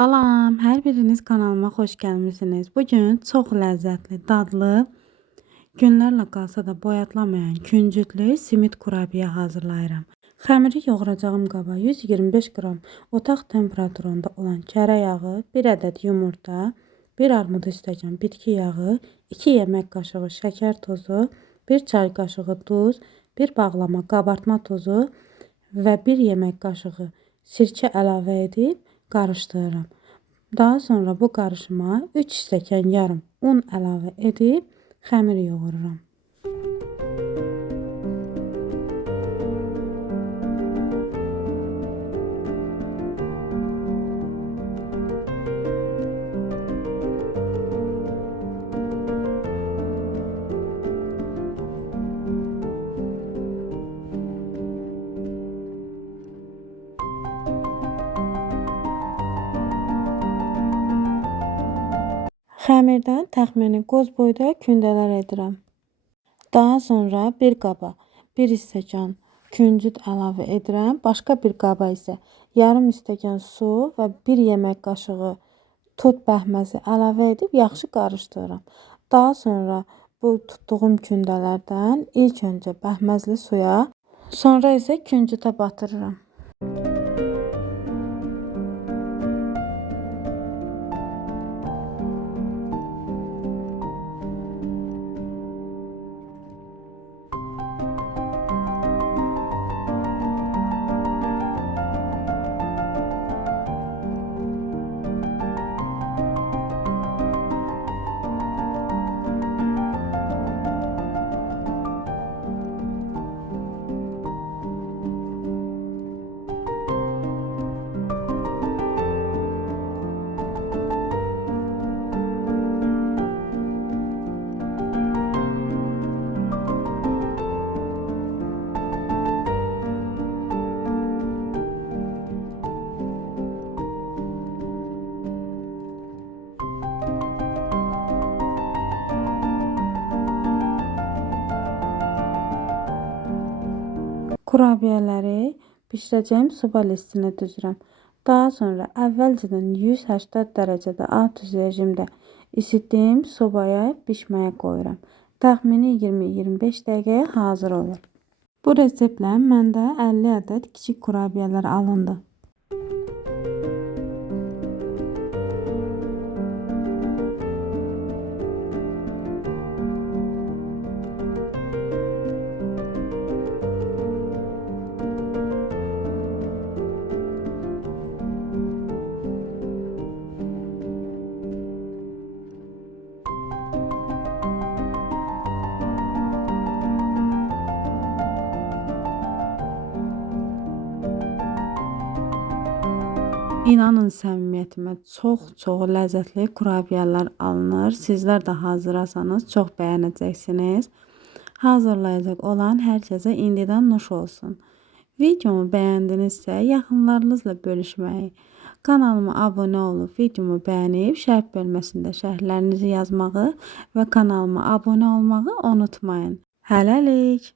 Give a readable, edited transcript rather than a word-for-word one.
Salam, hər biriniz kanalıma xoş gəlmisiniz. Bugün çox ləzzətli, dadlı, günlərlə qalsa da boyatlamayan küncütlü simit kurabiyə hazırlayıram. Xəmiri yoğuracağım qaba 125 qram otaq temperaturunda olan kərə yağı, 1 ədəd yumurta, 1 armud stəkan bitki yağı, 2 yemək qaşığı şəkər tozu, 1 çay qaşığı duz, 1 bağlama qabartma tozu və 1 yemək qaşığı sirkə əlavə edib qarışdırıram. Daha sonra bu qarışıma 3 stəkan yarım un əlavə edib xəmir yoğururam. Xəmirdən təxmini qoz boyda kündələr edirəm. Daha sonra bir qaba 1 stəkan küncüt əlavə edirəm. Başqa bir qaba isə yarım stəkan su və 1 yemək qaşığı tut bəhməsi əlavə edib yaxşı qarışdırıram. Daha sonra bu tutduğum kündələrdən ilk öncə bəhməzli suya, sonra isə küncütə batırıram. Kurabiyələri bişirəcəyim soba listinə düzürəm. Daha sonra əvvəlcədən 180 dərəcədə alt üst rejimdə isitdiyim sobaya bişməyə qoyuram. Təxmini 20-25 dəqiqəyə hazır olur. Bu reseptlə məndə 50 ədəd kiçik kurabiyələr alındı. İnanın səmimiyyətimə çox ləzzətli kurabiyələr alınır. Sizlər də hazırlasanız çox bəyənəcəksiniz. Hazırlayacaq olan hər kəsə indidən nuş olsun. Videomu bəyəndinizsə yaxınlarınızla bölüşməyi, kanalıma abunə olub videomu bəyənib şərh bölməsində şərhlərinizi yazmağı və kanalıma abunə olmağı unutmayın. Hələlik.